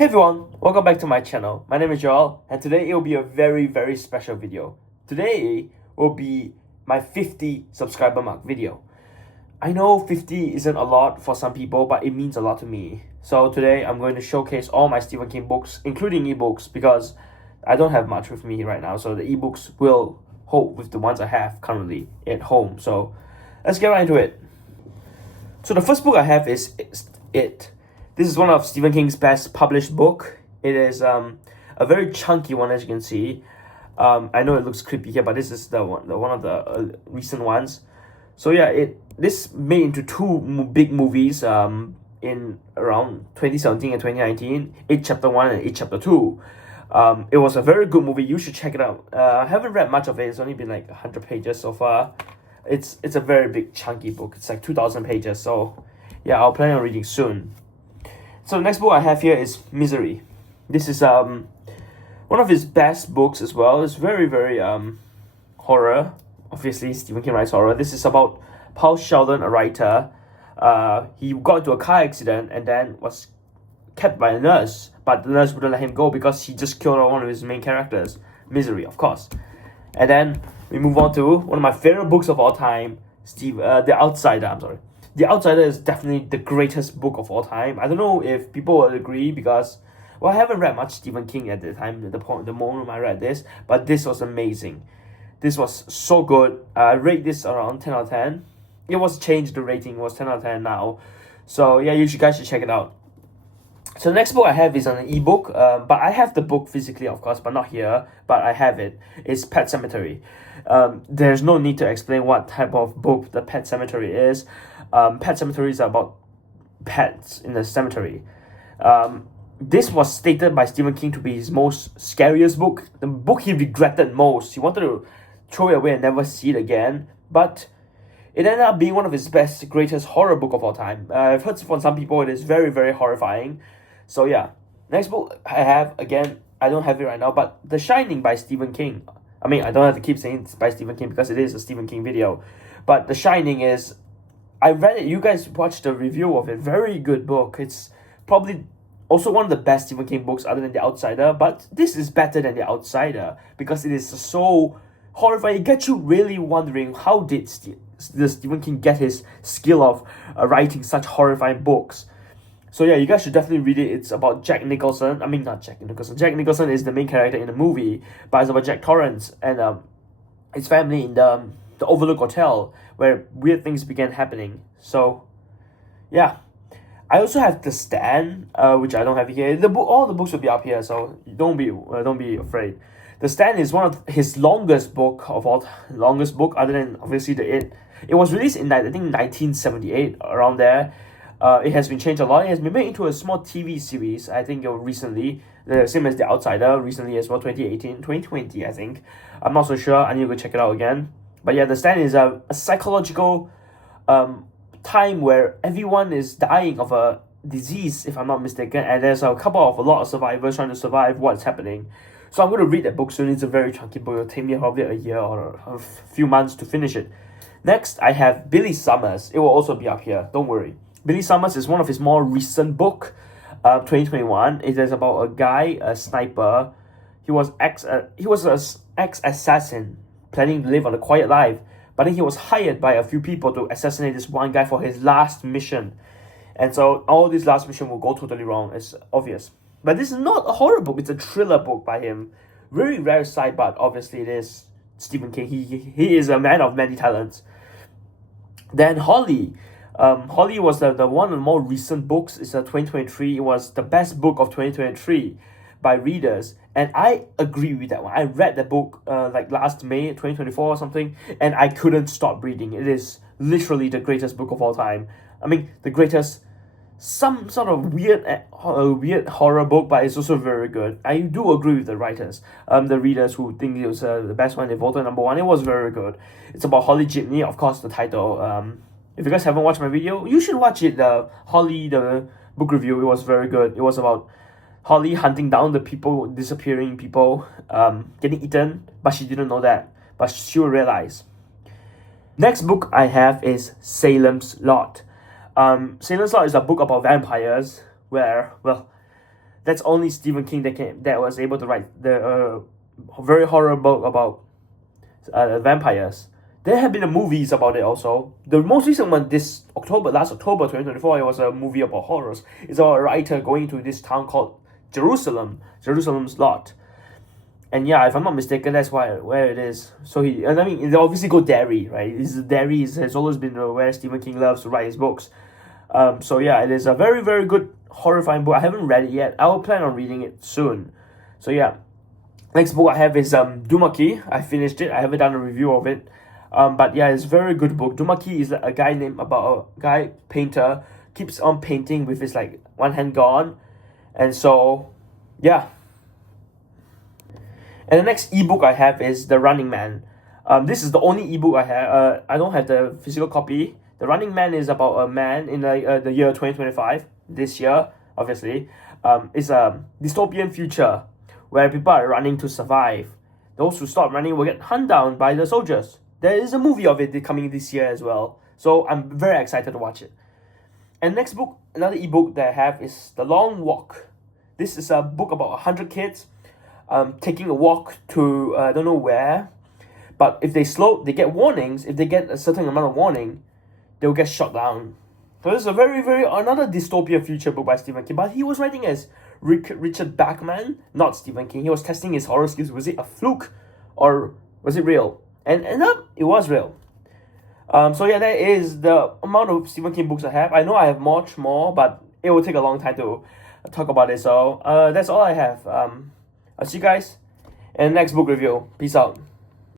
Hey everyone, welcome back to my channel. My name is Joel, and today it will be a very special video. Today will be my 50 subscriber mark video. I know 50 isn't a lot for some people, but it means a lot to me. So today I'm going to showcase all my Stephen King books, including ebooks, because I don't have much with me right now, so the ebooks will hold with the ones I have currently at home. So let's get right into it. So the first book I have is It. This is one of Stephen King's best published book. It is a very chunky one, as you can see. I know it looks creepy here, but this is the one of the recent ones. So yeah, this made into two big movies in around 2017 and 2019. It Chapter 1 and It Chapter 2. It was a very good movie. You should check it out. I haven't read much of it. It's only been like 100 pages so far. It's a very big chunky book. It's like 2,000 pages. So yeah, I'll plan on reading soon. So the next book I have here is Misery. This is one of his best books as well. It's very horror. Obviously, Stephen King writes horror. This is about Paul Sheldon, a writer. He got into a car accident and then was kept by a nurse, but the nurse wouldn't let him go because he just killed one of his main characters, Misery, of course. And then we move on to one of my favorite books of all time, The Outsider. I'm sorry. The Outsider is definitely the greatest book of all time. I don't know if people will agree because, well, I haven't read much Stephen King at the time, the moment I read this, but this was amazing. This was so good. I rate this around 10 out of 10. It was changed, the rating was 10 out of 10 now. So yeah, guys should check it out. So the next book I have is an ebook, but I have the book physically, of course, but not here, but I have it. It's Pet Sematary. There's no need to explain what type of book the Pet Sematary is. Pet Sematary is about pets in the cemetery. This was stated by Stephen King to be his most scariest book, the book he regretted most. He wanted to throw it away and never see it again, but it ended up being one of his greatest horror book of all time. I've heard from some people it is very horrifying. So yeah, next book I have, again, I don't have it right now, but The Shining by Stephen King. I mean, I don't have to keep saying it's by Stephen King because it is a Stephen King video, but The Shining is, I read it, you guys watched the review of it, very good book. It's probably also one of the best Stephen King books other than The Outsider, but this is better than The Outsider because it is so horrifying. It gets you really wondering, how did Stephen King get his skill of writing such horrifying books? So yeah, you guys should definitely read it. It's about Jack Nicholson. I mean, not Jack Nicholson. Jack Nicholson is the main character in the movie, but it's about Jack Torrance and his family in the Overlook Hotel, where weird things began happening. So yeah, I also have The Stand, which I don't have here. All the books will be up here, so don't be afraid. The Stand is one of his longest book other than obviously It. It was released in, I think, 1978, around there. It has been changed a lot. It has been made into a small TV series, I think, recently. The same as The Outsider, recently as well, 2020, I think. I'm not so sure. I need to go check it out again. But yeah, The Stand is a psychological time where everyone is dying of a disease, if I'm not mistaken, and there's a lot of survivors trying to survive what's happening. So I'm going to read that book soon. It's a very chunky book. It'll take me probably a year or a few months to finish it. Next, I have Billy Summers. It will also be up here. Don't worry. Billy Summers is one of his more recent book, 2021. It is about a guy, a sniper. He was an ex-assassin planning to live on a quiet life, but then he was hired by a few people to assassinate this one guy for his last mission. And so all this last mission will go totally wrong, it's obvious. But this is not a horror book, it's a thriller book by him. Very rare sight, but obviously it is Stephen King. He is a man of many talents. Then Holly. Holly was the one of the more recent books. It's a 2023. It was the best book of 2023 by readers. And I agree with that one. I read the book like last May 2024 or something, and I couldn't stop reading. It is literally the greatest book of all time. I mean, the greatest, some sort of weird horror book, but it's also very good. I do agree with the writers, the readers who think it was the best one. They voted number one. It was very good. It's about Holly Gibney, of course, the title. If you guys haven't watched my video, you should watch it. The Holly, the book review, it was very good. It was about Holly hunting down the disappearing people, getting eaten, but she didn't know that. But she will realize. Next book I have is Salem's Lot. Salem's Lot is a book about vampires where, well, That's only Stephen King that was able to write the very horror book about vampires. There have been movies about it also. The most recent one last October 2024, it was a movie about horrors. It's about a writer going to this town called Jerusalem's Lot. And yeah, if I'm not mistaken, that's where it is. So I mean, they obviously go Derry, right? Derry has always been where Stephen King loves to write his books. So yeah, it is a very, very good horrifying book. I haven't read it yet. I will plan on reading it soon. So yeah, next book I have is Duma-Key. I finished it. I haven't done a review of it. But yeah, it's a very good book. Duma-Key is a guy painter, keeps on painting with his like one hand gone. And so yeah. And the next ebook I have is The Running Man. This is the only ebook I have. I don't have the physical copy. The Running Man is about a man in the year 2025, this year, obviously. It's a dystopian future where people are running to survive. Those who stop running will get hunted down by the soldiers. There is a movie of it coming this year as well. So I'm very excited to watch it. And next book, another ebook that I have is The Long Walk. This is a book about 100 kids taking a walk to I don't know where. But if they they get warnings. If they get a certain amount of warning, they'll get shot down. So this is a very, very another dystopian future book by Stephen King. But he was writing as Richard Bachman, not Stephen King. He was testing his horror skills. Was it a fluke or was it real? And it was real. So yeah, that is the amount of Stephen King books I have. I know I have much more, but it will take a long time to talk about it. So that's all I have. I'll see you guys in the next book review. Peace out.